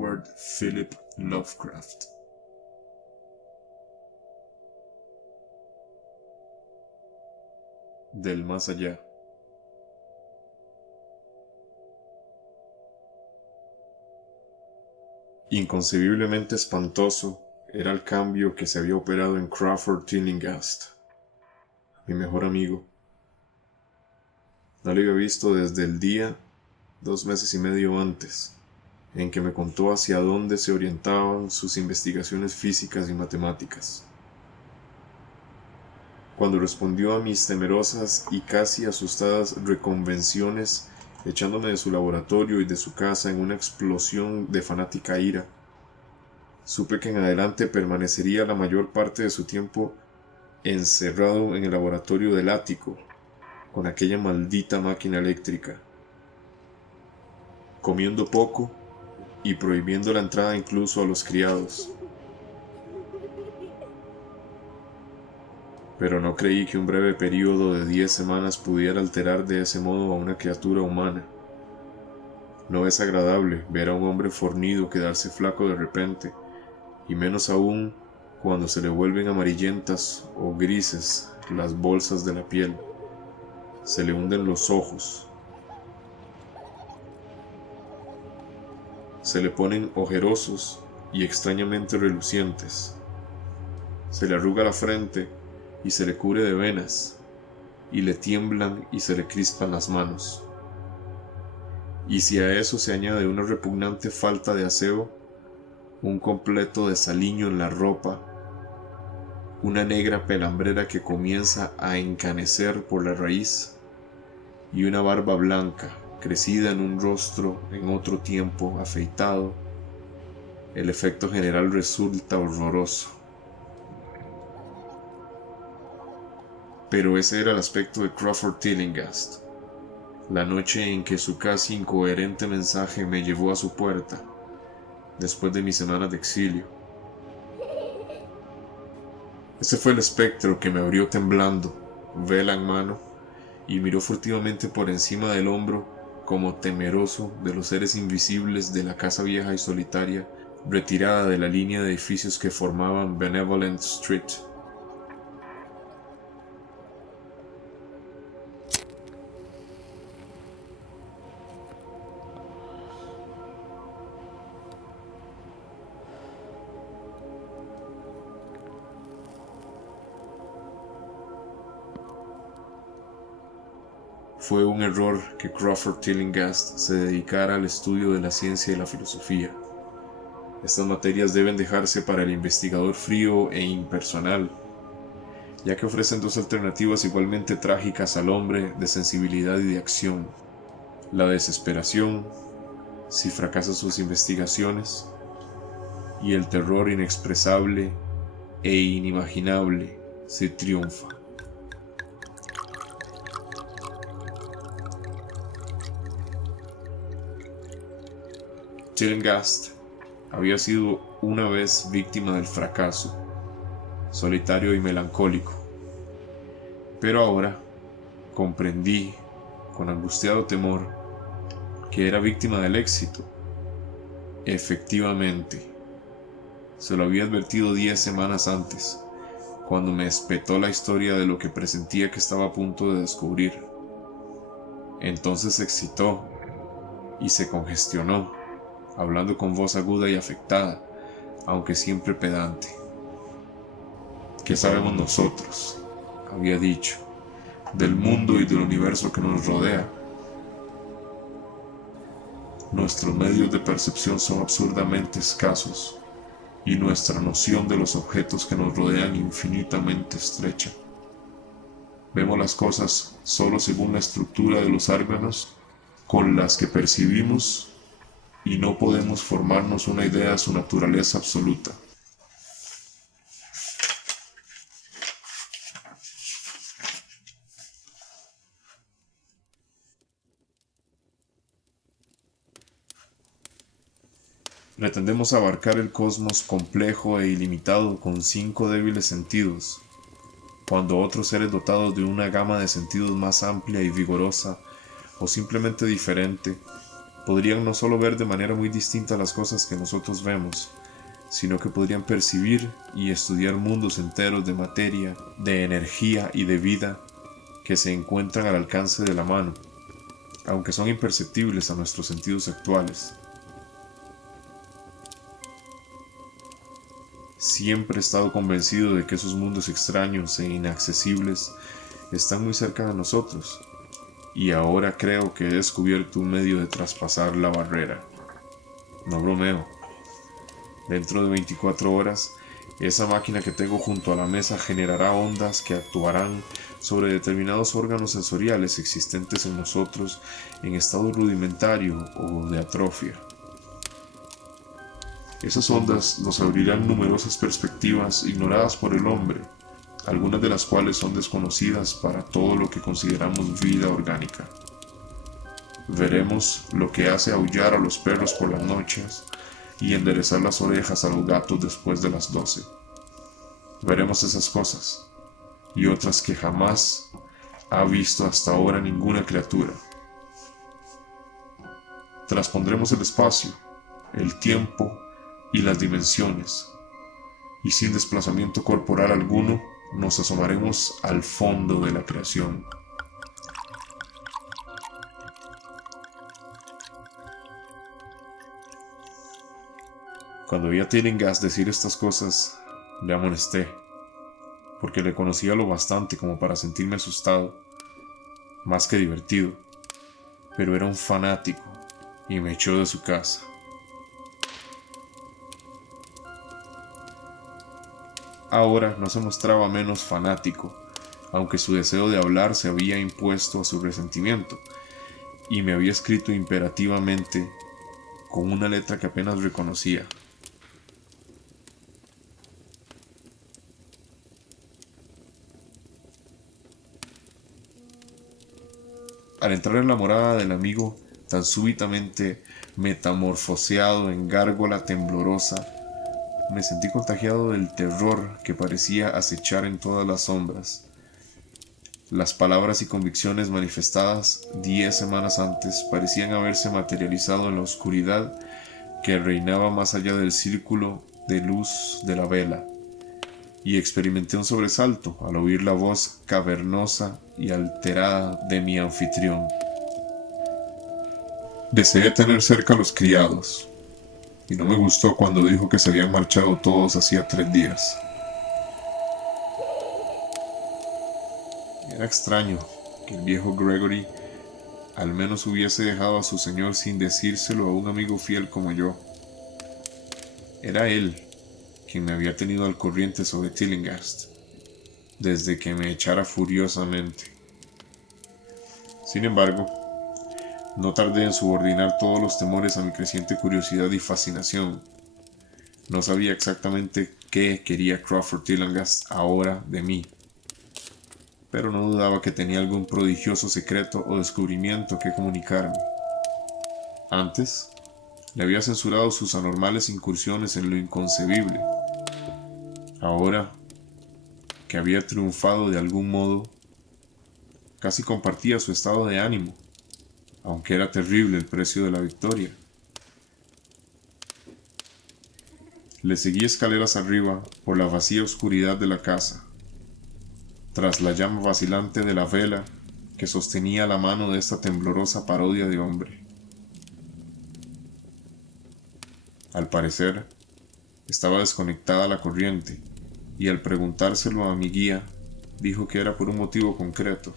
Howard Philip Lovecraft. Del más allá. Inconcebiblemente espantoso era el cambio que se había operado en Crawford Tillinghast, mi mejor amigo. No lo había visto desde el día, 2 meses y medio antes, en que me contó hacia dónde se orientaban sus investigaciones físicas y matemáticas. Cuando respondió a mis temerosas y casi asustadas reconvenciones, echándome de su laboratorio y de su casa en una explosión de fanática ira, supe que en adelante permanecería la mayor parte de su tiempo encerrado en el laboratorio del ático, con aquella maldita máquina eléctrica, comiendo poco y prohibiendo la entrada incluso a los criados. Pero no creí que un breve período de 10 semanas pudiera alterar de ese modo a una criatura humana. No es agradable ver a un hombre fornido quedarse flaco de repente, y menos aún cuando se le vuelven amarillentas o grises las bolsas de la piel. Se le hunden los ojos. Se le ponen ojerosos y extrañamente relucientes. Se le arruga la frente y se le cubre de venas, y le tiemblan y se le crispan las manos. Y si a eso se añade una repugnante falta de aseo, un completo desaliño en la ropa, una negra pelambrera que comienza a encanecer por la raíz, y una barba blanca, crecida en un rostro en otro tiempo afeitado, el efecto general resulta horroroso. Pero ese era el aspecto de Crawford Tillinghast, la noche en que su casi incoherente mensaje me llevó a su puerta, después de mis semanas de exilio. Ese fue el espectro que me abrió temblando, vela en mano, y miró furtivamente por encima del hombro, como temeroso de los seres invisibles de la casa vieja y solitaria, retirada de la línea de edificios que formaban Benevolent Street. Fue un error que Crawford Tillinghast se dedicara al estudio de la ciencia y la filosofía. Estas materias deben dejarse para el investigador frío e impersonal, ya que ofrecen 2 alternativas igualmente trágicas al hombre de sensibilidad y de acción: la desesperación, si fracasa sus investigaciones, y el terror inexpresable e inimaginable si triunfa. Tillinghast había sido una vez víctima del fracaso, solitario y melancólico, pero ahora comprendí con angustiado temor que era víctima del éxito. Efectivamente, se lo había advertido 10 semanas antes, cuando me espetó la historia de lo que presentía que estaba a punto de descubrir. Entonces se excitó y se congestionó, hablando con voz aguda y afectada, aunque siempre pedante. ¿Qué sabemos nosotros?, había dicho, del mundo y del universo que nos rodea. Nuestros medios de percepción son absurdamente escasos, y nuestra noción de los objetos que nos rodean infinitamente estrecha. Vemos las cosas solo según la estructura de los órganos con las que percibimos, y no podemos formarnos una idea de su naturaleza absoluta. Pretendemos abarcar el cosmos complejo e ilimitado con 5 débiles sentidos, cuando otros seres dotados de una gama de sentidos más amplia y vigorosa, o simplemente diferente, podrían no solo ver de manera muy distinta las cosas que nosotros vemos, sino que podrían percibir y estudiar mundos enteros de materia, de energía y de vida que se encuentran al alcance de la mano, aunque son imperceptibles a nuestros sentidos actuales. Siempre he estado convencido de que esos mundos extraños e inaccesibles están muy cerca de nosotros, y ahora creo que he descubierto un medio de traspasar la barrera. No bromeo. Dentro de 24 horas, esa máquina que tengo junto a la mesa generará ondas que actuarán sobre determinados órganos sensoriales existentes en nosotros en estado rudimentario o de atrofia. Esas ondas nos abrirán numerosas perspectivas ignoradas por el hombre, algunas de las cuales son desconocidas para todo lo que consideramos vida orgánica. Veremos lo que hace aullar a los perros por las noches y enderezar las orejas a los gatos después de las 12. Veremos esas cosas y otras que jamás ha visto hasta ahora ninguna criatura. Traspondremos el espacio, el tiempo y las dimensiones, y sin desplazamiento corporal alguno nos asomaremos al fondo de la creación. Cuando vi a Tillinghast decir estas cosas, le amonesté, porque le conocía lo bastante como para sentirme asustado, más que divertido, pero era un fanático y me echó de su casa. Ahora no se mostraba menos fanático, aunque su deseo de hablar se había impuesto a su resentimiento, y me había escrito imperativamente con una letra que apenas reconocía. Al entrar en la morada del amigo, tan súbitamente metamorfoseado en gárgola temblorosa, me sentí contagiado del terror que parecía acechar en todas las sombras. Las palabras y convicciones manifestadas 10 semanas antes parecían haberse materializado en la oscuridad que reinaba más allá del círculo de luz de la vela, y experimenté un sobresalto al oír la voz cavernosa y alterada de mi anfitrión. Deseé tener cerca a los criados, y no me gustó cuando dijo que se habían marchado todos hacía 3 días. Era extraño que el viejo Gregory al menos hubiese dejado a su señor sin decírselo a un amigo fiel como yo. Era él quien me había tenido al corriente sobre Tillinghast, desde que me echara furiosamente. Sin embargo, no tardé en subordinar todos los temores a mi creciente curiosidad y fascinación. No sabía exactamente qué quería Crawford Tillinghast ahora de mí, pero no dudaba que tenía algún prodigioso secreto o descubrimiento que comunicarme. Antes, le había censurado sus anormales incursiones en lo inconcebible. Ahora, que había triunfado de algún modo, casi compartía su estado de ánimo, aunque era terrible el precio de la victoria. Le seguí escaleras arriba por la vacía oscuridad de la casa, tras la llama vacilante de la vela que sostenía la mano de esta temblorosa parodia de hombre. Al parecer, estaba desconectada la corriente, y al preguntárselo a mi guía, dijo que era por un motivo concreto.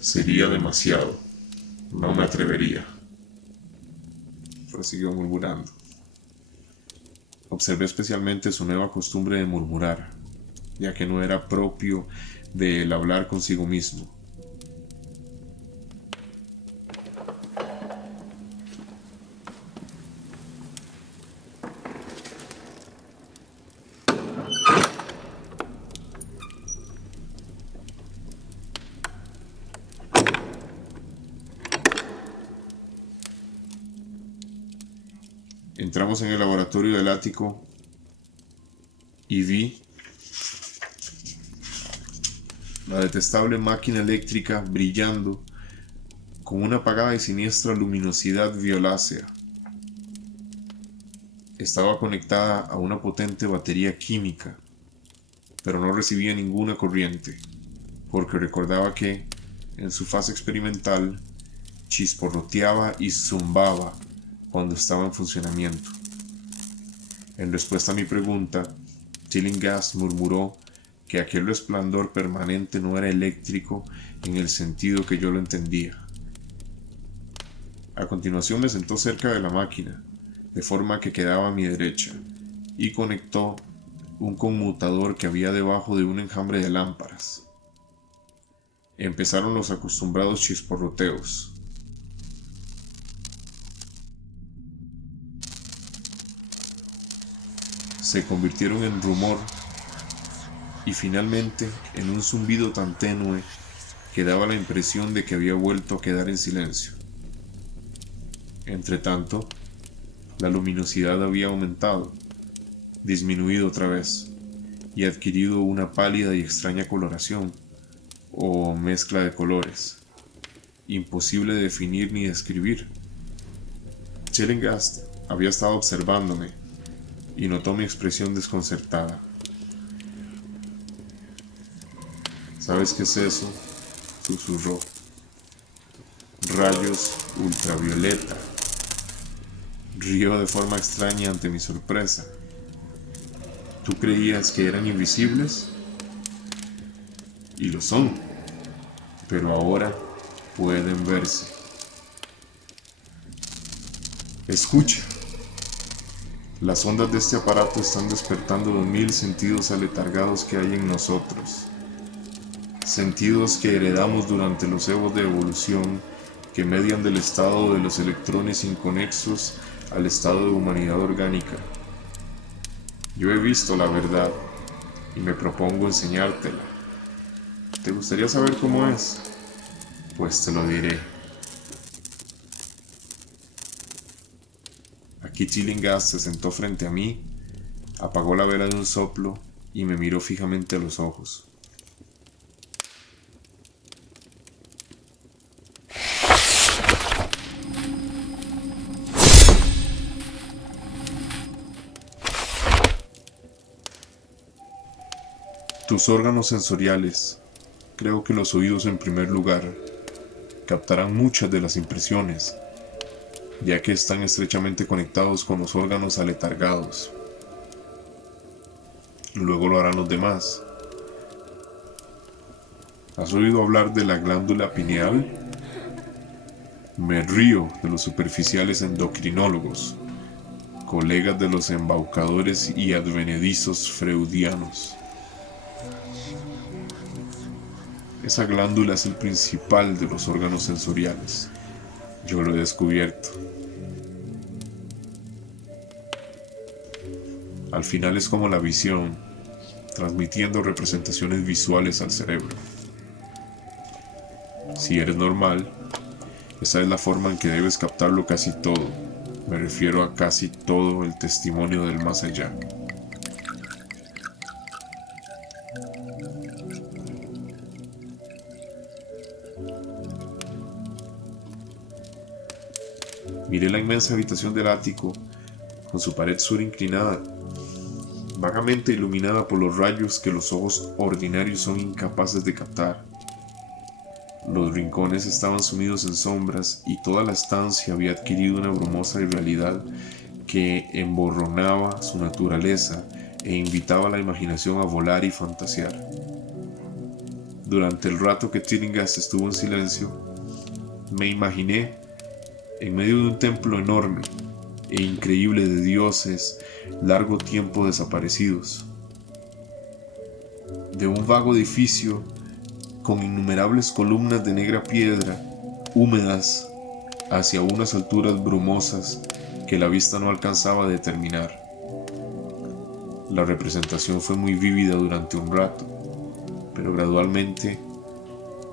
Sería demasiado. No me atrevería. Prosiguió murmurando. Observé especialmente su nueva costumbre de murmurar, ya que no era propio de él hablar consigo mismo. Entramos en el laboratorio del ático y vi la detestable máquina eléctrica brillando con una apagada y siniestra luminosidad violácea. Estaba conectada a una potente batería química, pero no recibía ninguna corriente, porque recordaba que, en su fase experimental, chisporroteaba y zumbaba cuando estaba en funcionamiento. En respuesta a mi pregunta, Tillinghast murmuró que aquel resplandor permanente no era eléctrico en el sentido que yo lo entendía. A continuación me sentó cerca de la máquina, de forma que quedaba a mi derecha, y conectó un conmutador que había debajo de un enjambre de lámparas. Empezaron los acostumbrados chisporroteos. Se convirtieron en rumor y finalmente en un zumbido tan tenue que daba la impresión de que había vuelto a quedar en silencio. Entretanto, la luminosidad había aumentado, disminuido otra vez y adquirido una pálida y extraña coloración, o mezcla de colores, imposible de definir ni describir. Tillinghast había estado observándome y notó mi expresión desconcertada. ¿Sabes qué es eso?, susurró. Rayos ultravioleta. Rió de forma extraña ante mi sorpresa. ¿Tú creías que eran invisibles? Y lo son, pero ahora pueden verse. Escucha. Las ondas de este aparato están despertando los 1000 sentidos aletargados que hay en nosotros. Sentidos que heredamos durante los evos de evolución que median del estado de los electrones inconexos al estado de humanidad orgánica. Yo he visto la verdad y me propongo enseñártela. ¿Te gustaría saber cómo es? Pues te lo diré. Aquí Tillinghast se sentó frente a mí, apagó la vela de un soplo y me miró fijamente a los ojos. Tus órganos sensoriales, creo que los oídos en primer lugar, captarán muchas de las impresiones, ya que están estrechamente conectados con los órganos aletargados. Luego lo harán los demás. ¿Has oído hablar de la glándula pineal? Me río de los superficiales endocrinólogos, colegas de los embaucadores y advenedizos freudianos. Esa glándula es el principal de los órganos sensoriales. Yo lo he descubierto. Al final es como la visión, transmitiendo representaciones visuales al cerebro. Si eres normal, esa es la forma en que debes captarlo casi todo. Me refiero a casi todo el testimonio del más allá. Miré la inmensa habitación del ático, con su pared sur inclinada, vagamente iluminada por los rayos que los ojos ordinarios son incapaces de captar. Los rincones estaban sumidos en sombras y toda la estancia había adquirido una brumosa irrealidad que emborronaba su naturaleza e invitaba a la imaginación a volar y fantasear. Durante el rato que Tillinghast estuvo en silencio, me imaginé en medio de un templo enorme e increíble de dioses largo tiempo desaparecidos, de un vago edificio con innumerables columnas de negra piedra, húmedas hacia unas alturas brumosas que la vista no alcanzaba a determinar. La representación fue muy vívida durante un rato, pero gradualmente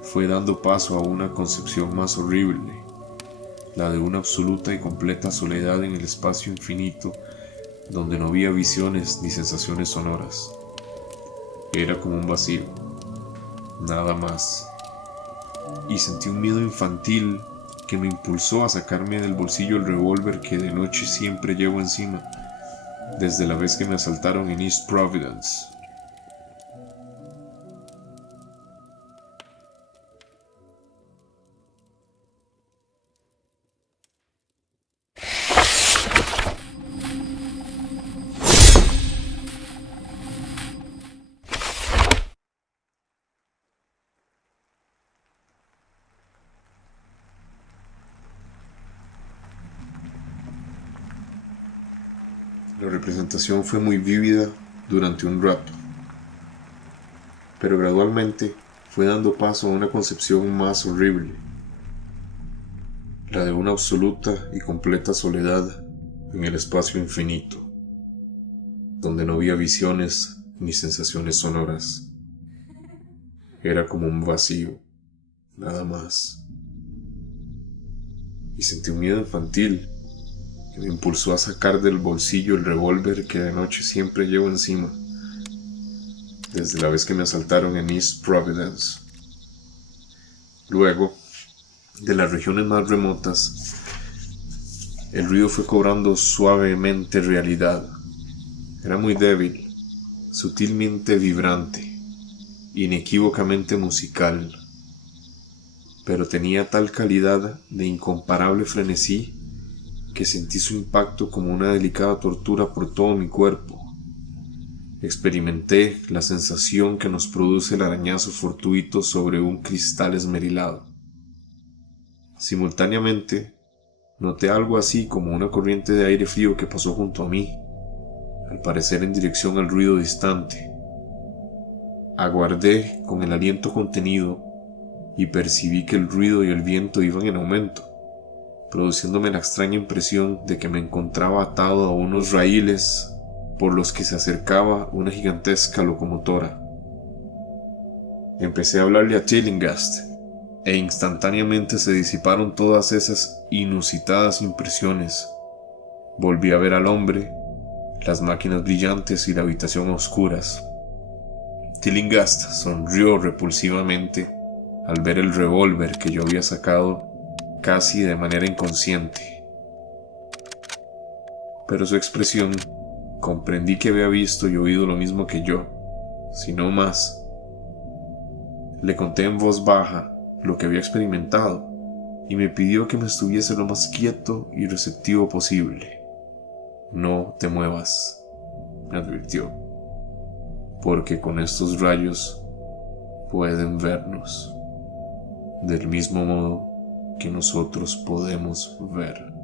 fue dando paso a una concepción más horrible, la de una absoluta y completa soledad en el espacio infinito, donde no había visiones ni sensaciones sonoras. Era como un vacío, nada más. Y sentí un miedo infantil que me impulsó a sacarme del bolsillo el revólver que de noche siempre llevo encima, desde la vez que me asaltaron en East Providence. La representación fue muy vívida durante un rato, pero gradualmente fue dando paso a una concepción más horrible, la de una absoluta y completa soledad en el espacio infinito, donde no había visiones ni sensaciones sonoras. Era como un vacío, nada más. Y sentí un miedo infantil que me impulsó a sacar del bolsillo el revólver que de noche siempre llevo encima, desde la vez que me asaltaron en East Providence. Luego, de las regiones más remotas, el ruido fue cobrando suavemente realidad. Era muy débil, sutilmente vibrante, inequívocamente musical, pero tenía tal calidad de incomparable frenesí que sentí su impacto como una delicada tortura por todo mi cuerpo. Experimenté la sensación que nos produce el arañazo fortuito sobre un cristal esmerilado. Simultáneamente, noté algo así como una corriente de aire frío que pasó junto a mí, al parecer en dirección al ruido distante. Aguardé con el aliento contenido y percibí que el ruido y el viento iban en aumento, produciéndome la extraña impresión de que me encontraba atado a unos raíles por los que se acercaba una gigantesca locomotora. Empecé a hablarle a Tillinghast e instantáneamente se disiparon todas esas inusitadas impresiones. Volví a ver al hombre, las máquinas brillantes y la habitación a oscuras. Tillinghast sonrió repulsivamente al ver el revólver que yo había sacado casi de manera inconsciente. Pero su expresión, comprendí que había visto y oído lo mismo que yo, si no más. Le conté en voz baja lo que había experimentado y me pidió que me estuviese lo más quieto y receptivo posible. No te muevas, me advirtió, porque con estos rayos pueden vernos del mismo modo que nosotros podemos ver.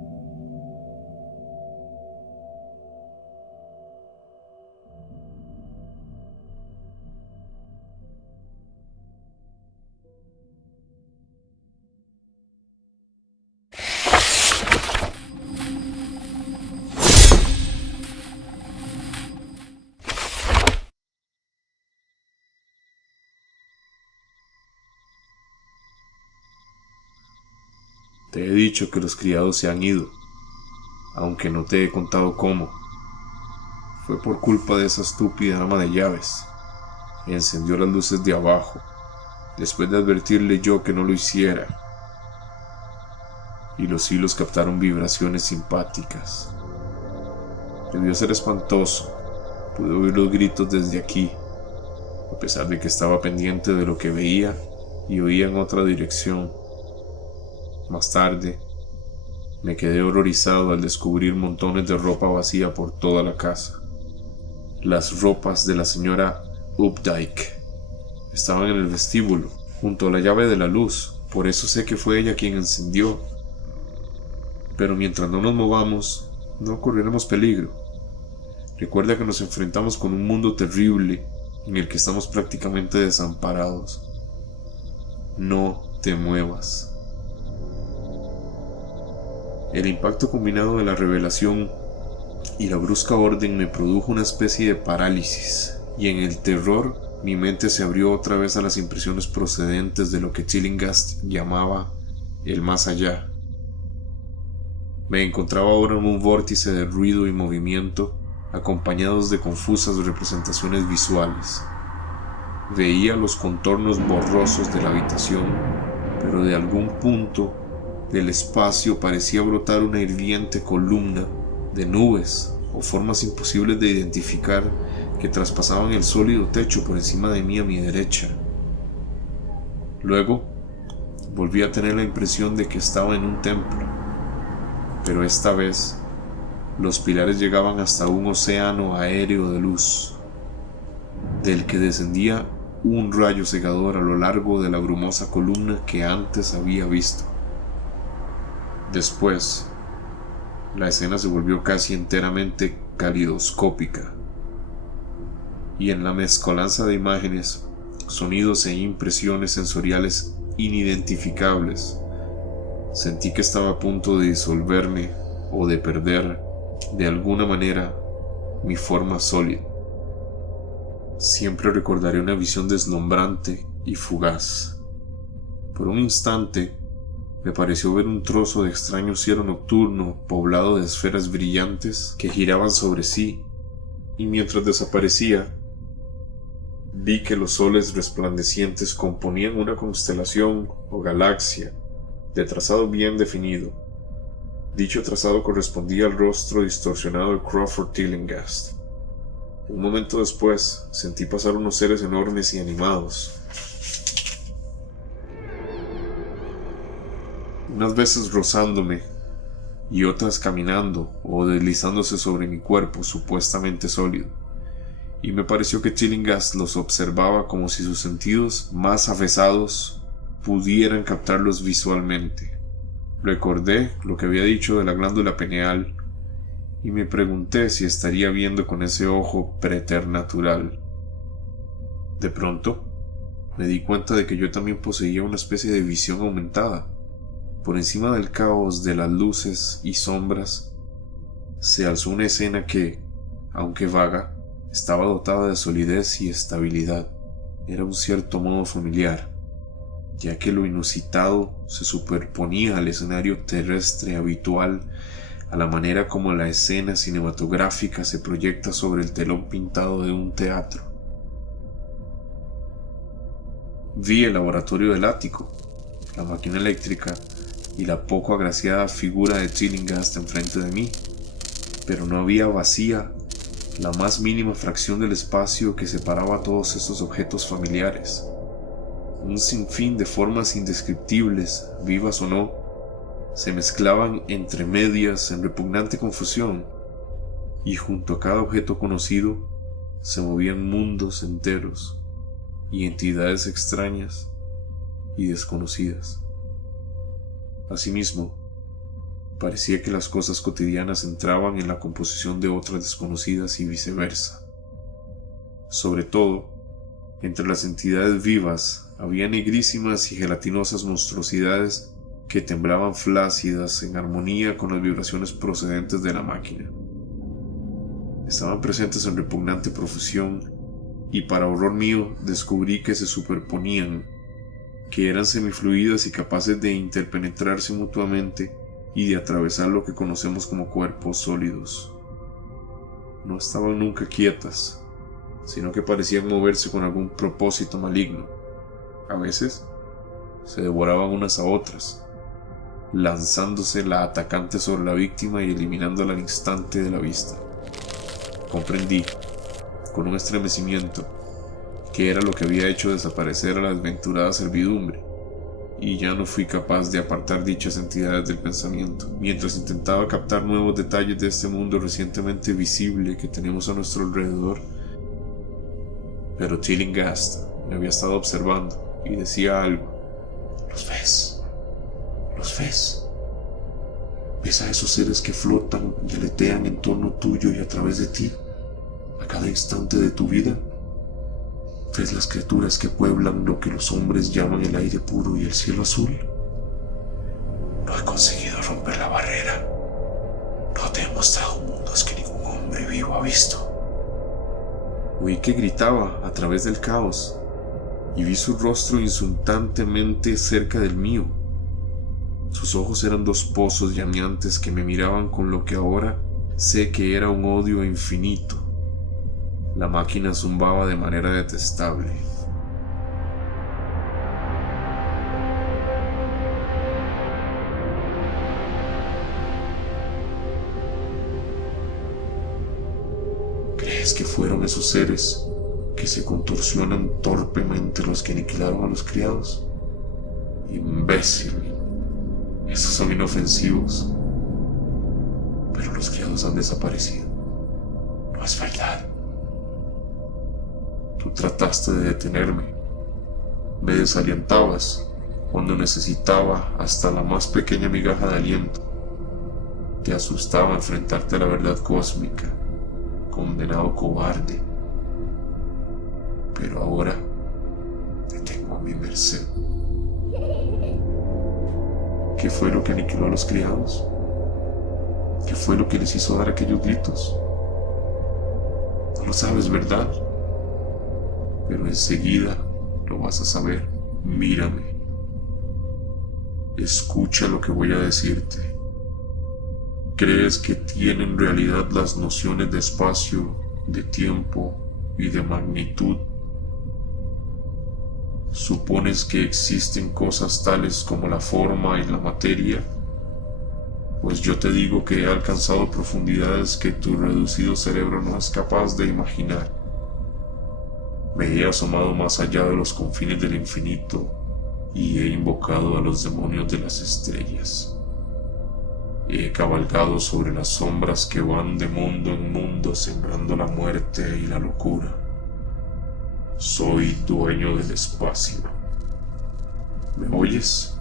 Te he dicho que los criados se han ido, aunque no te he contado cómo. Fue por culpa de esa estúpida ama de llaves. Encendió las luces de abajo, después de advertirle yo que no lo hiciera. Y los hilos captaron vibraciones simpáticas. Debió ser espantoso. Pude oír los gritos desde aquí, a pesar de que estaba pendiente de lo que veía y oía en otra dirección. Más tarde, me quedé horrorizado al descubrir montones de ropa vacía por toda la casa. Las ropas de la señora Updike estaban en el vestíbulo, junto a la llave de la luz, por eso sé que fue ella quien encendió. Pero mientras no nos movamos, no correremos peligro. Recuerda que nos enfrentamos con un mundo terrible en el que estamos prácticamente desamparados. No te muevas. El impacto combinado de la revelación y la brusca orden me produjo una especie de parálisis, y en el terror mi mente se abrió otra vez a las impresiones procedentes de lo que Tillinghast llamaba el más allá. Me encontraba ahora en un vórtice de ruido y movimiento, acompañados de confusas representaciones visuales. Veía los contornos borrosos de la habitación, pero de algún punto Del espacio parecía brotar una hirviente columna de nubes o formas imposibles de identificar que traspasaban el sólido techo por encima de mí a mi derecha. Luego volví a tener la impresión de que estaba en un templo, pero esta vez los pilares llegaban hasta un océano aéreo de luz, del que descendía un rayo cegador a lo largo de la brumosa columna que antes había visto. Después, la escena se volvió casi enteramente calidoscópica, y en la mezcolanza de imágenes, sonidos e impresiones sensoriales inidentificables, sentí que estaba a punto de disolverme o de perder, de alguna manera, mi forma sólida. Siempre recordaré una visión deslumbrante y fugaz. Por un instante, me pareció ver un trozo de extraño cielo nocturno poblado de esferas brillantes que giraban sobre sí, y mientras desaparecía, vi que los soles resplandecientes componían una constelación o galaxia de trazado bien definido. Dicho trazado correspondía al rostro distorsionado de Crawford Tillinghast. Un momento después, sentí pasar unos seres enormes y animados. Unas veces rozándome y otras caminando o deslizándose sobre mi cuerpo supuestamente sólido, y me pareció que Tillinghast los observaba como si sus sentidos más afesados pudieran captarlos visualmente. Recordé lo que había dicho de la glándula pineal y me pregunté si estaría viendo con ese ojo preternatural. De pronto, me di cuenta de que yo también poseía una especie de visión aumentada. Por encima del caos de las luces y sombras, se alzó una escena que, aunque vaga, estaba dotada de solidez y estabilidad. Era un cierto modo familiar, ya que lo inusitado se superponía al escenario terrestre habitual, a la manera como la escena cinematográfica se proyecta sobre el telón pintado de un teatro. Vi el laboratorio del ático, la máquina eléctrica y la poco agraciada figura de Tillinghast enfrente de mí, pero no había vacía la más mínima fracción del espacio que separaba a todos estos objetos familiares. Un sinfín de formas indescriptibles, vivas o no, se mezclaban entre medias en repugnante confusión, y junto a cada objeto conocido se movían mundos enteros y entidades extrañas y desconocidas. Asimismo, parecía que las cosas cotidianas entraban en la composición de otras desconocidas y viceversa. Sobre todo, entre las entidades vivas había negrísimas y gelatinosas monstruosidades que temblaban flácidas en armonía con las vibraciones procedentes de la máquina. Estaban presentes en repugnante profusión y para horror mío descubrí que se superponían, que eran semifluidas y capaces de interpenetrarse mutuamente y de atravesar lo que conocemos como cuerpos sólidos. No estaban nunca quietas, sino que parecían moverse con algún propósito maligno. A veces se devoraban unas a otras, lanzándose la atacante sobre la víctima y eliminándola al instante de la vista. Comprendí, con un estremecimiento, que era lo que había hecho desaparecer a la desventurada servidumbre, y ya no fui capaz de apartar dichas entidades del pensamiento, mientras intentaba captar nuevos detalles de este mundo recientemente visible que tenemos a nuestro alrededor. Pero Tillinghast me había estado observando y decía algo. ¿Los ves? ¿Los ves? ¿Ves a esos seres que flotan y aletean en torno tuyo y a través de ti, a cada instante de tu vida? ¿Ves las criaturas que pueblan lo que los hombres llaman el aire puro y el cielo azul? No he conseguido romper la barrera. No te he mostrado mundos que ningún hombre vivo ha visto. Oí que gritaba a través del caos y vi su rostro insultantemente cerca del mío. Sus ojos eran dos pozos llameantes que me miraban con lo que ahora sé que era un odio infinito. La máquina zumbaba de manera detestable. crees que fueron esos seres que se contorsionan torpemente los que aniquilaron a los criados? Imbécil. Esos son inofensivos. Pero los criados han desaparecido. No es verdad. Tú trataste de detenerme. Me desalientabas cuando necesitaba hasta la más pequeña migaja de aliento. Te asustaba enfrentarte a la verdad cósmica, condenado cobarde. Pero ahora te tengo a mi merced. ¿Qué fue lo que aniquiló a los criados? ¿Qué fue lo que les hizo dar aquellos gritos? No lo sabes, ¿verdad? Pero enseguida lo vas a saber. Mírame. Escucha lo que voy a decirte. ¿Crees que tienen realidad las nociones de espacio, de tiempo y de magnitud? ¿Supones que existen cosas tales como la forma y la materia? Pues yo te digo que he alcanzado profundidades que tu reducido cerebro no es capaz de imaginar. Me he asomado más allá de los confines del infinito y he invocado a los demonios de las estrellas. He cabalgado sobre las sombras que van de mundo en mundo sembrando la muerte y la locura. Soy dueño del espacio. ¿Me oyes?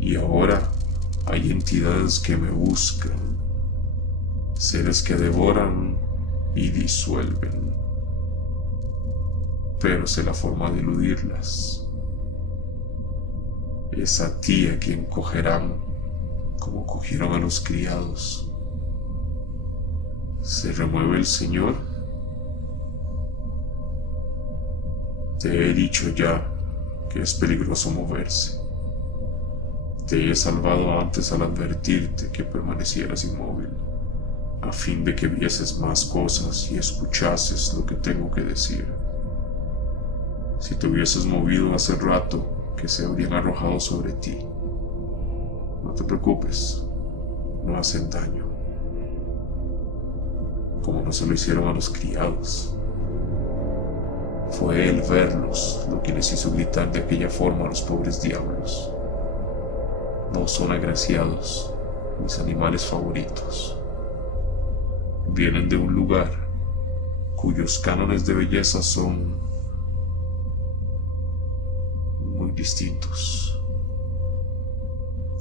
Y ahora hay entidades que me buscan, seres que devoran y disuelven, pero sé la forma de eludirlas. Es a ti a quien cogerán como cogieron a los criados. ¿Se remueve el Señor? Te he dicho ya que es peligroso moverse. Te he salvado antes al advertirte que permanecieras inmóvil, a fin de que vieses más cosas y escuchases lo que tengo que decir. Si te hubieses movido hace rato, que se habrían arrojado sobre ti. No te preocupes, no hacen daño, como no se lo hicieron a los criados. Fue el verlos lo que les hizo gritar de aquella forma a los pobres diablos. No son agraciados, mis animales favoritos. Vienen de un lugar cuyos cánones de belleza son muy distintos.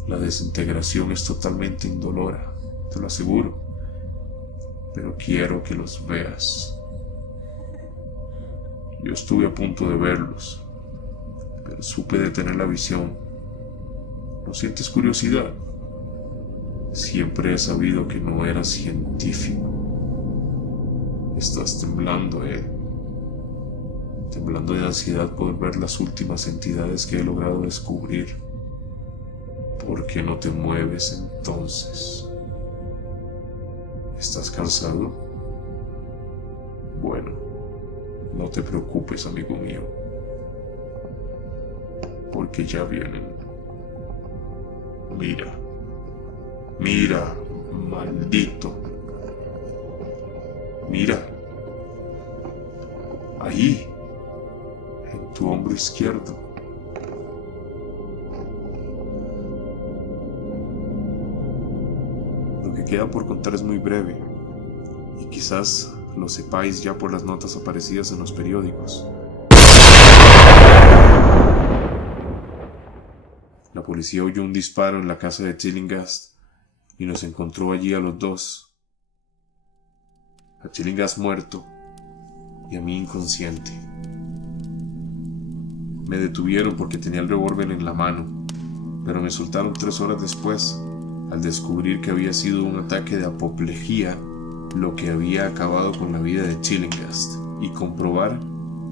La desintegración es totalmente indolora, te lo aseguro, pero quiero que los veas. Yo estuve a punto de verlos, pero supe detener la visión. ¿No sientes curiosidad? Siempre he sabido que no eras científico. Estás temblando, temblando de ansiedad por ver las últimas entidades que he logrado descubrir. ¿Por qué no te mueves entonces? ¿Estás cansado? Bueno, no te preocupes, amigo mío, porque ya vienen. Mira, mira, maldito. Mira, ahí, en tu hombro izquierdo. Lo que queda por contar es muy breve, y quizás lo sepáis ya por las notas aparecidas en los periódicos. La policía oyó un disparo en la casa de Chillingast y nos encontró allí a los dos. A Chillingast muerto y a mí inconsciente. Me detuvieron porque tenía el revólver en la mano, pero me soltaron 3 horas después al descubrir que había sido un ataque de apoplejía lo que había acabado con la vida de Chillingast y comprobar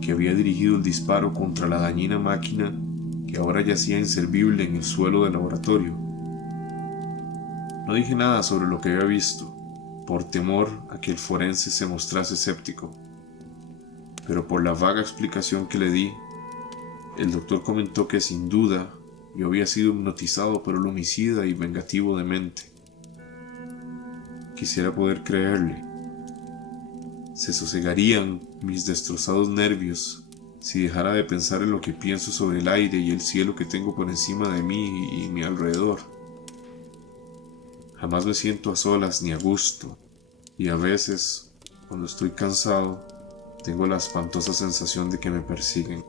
que había dirigido el disparo contra la dañina máquina que ahora yacía inservible en el suelo del laboratorio. No dije nada sobre lo que había visto, por temor a que el forense se mostrase escéptico, pero por la vaga explicación que le di, el doctor comentó que sin duda yo había sido hipnotizado por el homicida y vengativo demente. Quisiera poder creerle, Se sosegarían mis destrozados nervios si dejara de pensar en lo que pienso sobre el aire y el cielo que tengo por encima de mí y mi alrededor. Jamás me siento a solas ni a gusto, y a veces, cuando estoy cansado, tengo la espantosa sensación de que me persiguen.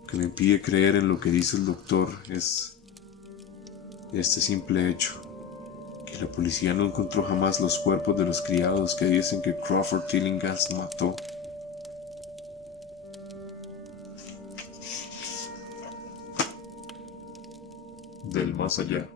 Lo que me impide creer en lo que dice el doctor es este simple hecho, que la policía no encontró jamás los cuerpos de los criados que dicen que Crawford Tillinghast mató. Del más allá.